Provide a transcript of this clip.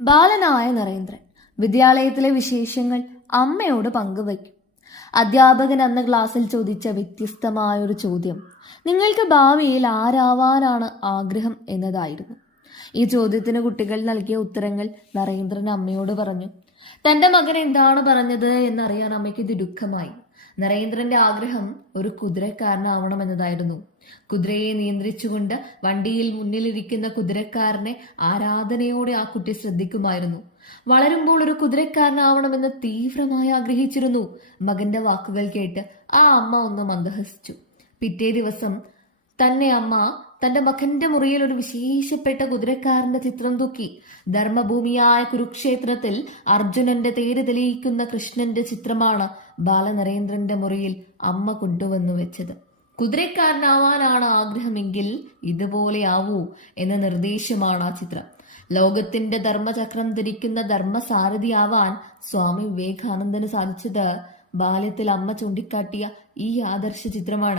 ബാലനായ നരേന്ദ്രൻ വിദ്യാലയത്തിലെ വിശേഷങ്ങൾ അമ്മയോട് പങ്കുവയ്ക്കും. അധ്യാപകൻ അന്ന് ക്ലാസ്സിൽ ചോദിച്ച വ്യത്യസ്തമായൊരു ചോദ്യം നിങ്ങൾക്ക് ഭാവിയിൽ ആരാവാനാണ് ആഗ്രഹം എന്നതായിരുന്നു. ഈ ചോദ്യത്തിന് കുട്ടികൾ നൽകിയ ഉത്തരങ്ങൾ നരേന്ദ്രൻ അമ്മയോട് പറഞ്ഞു. തന്റെ മകൻ എന്താണ് പറഞ്ഞത് എന്നറിയാൻ അമ്മയ്ക്ക് തിടുക്കമായി. നരേന്ദ്രന്റെ ആഗ്രഹം ഒരു കുതിരക്കാരനാവണമെന്നതായിരുന്നു. കുതിരയെ നിയന്ത്രിച്ചുകൊണ്ട് വണ്ടിയിൽ മുന്നിലിരിക്കുന്ന കുതിരക്കാരനെ ആരാധനയോടെ ആ കുട്ടി ശ്രദ്ധിക്കുമായിരുന്നു. വളരുമ്പോൾ ഒരു കുതിരക്കാരനാവണമെന്ന് തീവ്രമായി ആഗ്രഹിച്ചിരുന്നു. മകന്റെ വാക്കുകൾ കേട്ട് ആ അമ്മ ഒന്ന് മന്ദഹസിച്ചു. പിറ്റേ ദിവസം തന്നെ അമ്മ തന്റെ മകന്റെ മുറിയിൽ ഒരു വിശേഷപ്പെട്ട കുതിരക്കാരന്റെ ചിത്രം തൂക്കി. ധർമ്മഭൂമിയായ കുരുക്ഷേത്രത്തിൽ അർജുനന്റെ തേര് തെളിയിക്കുന്ന കൃഷ്ണന്റെ ചിത്രമാണ് ബാലനരേന്ദ്രന്റെ മുറിയിൽ അമ്മ കൊണ്ടുവന്നു വെച്ചത്. കുതിരക്കാരനാവാനാണ് ആഗ്രഹമെങ്കിൽ ഇതുപോലെ ആവൂ എന്ന നിർദ്ദേശമാണ് ആ ചിത്രം. ലോകത്തിന്റെ ധർമ്മചക്രം ധരിക്കുന്ന ധർമ്മസാരഥിയാവാൻ സ്വാമി വിവേകാനന്ദന് സാധിച്ചത് ബാല്യത്തിൽ അമ്മ ചൂണ്ടിക്കാട്ടിയ ഈ ആദർശ ചിത്രമാണ്.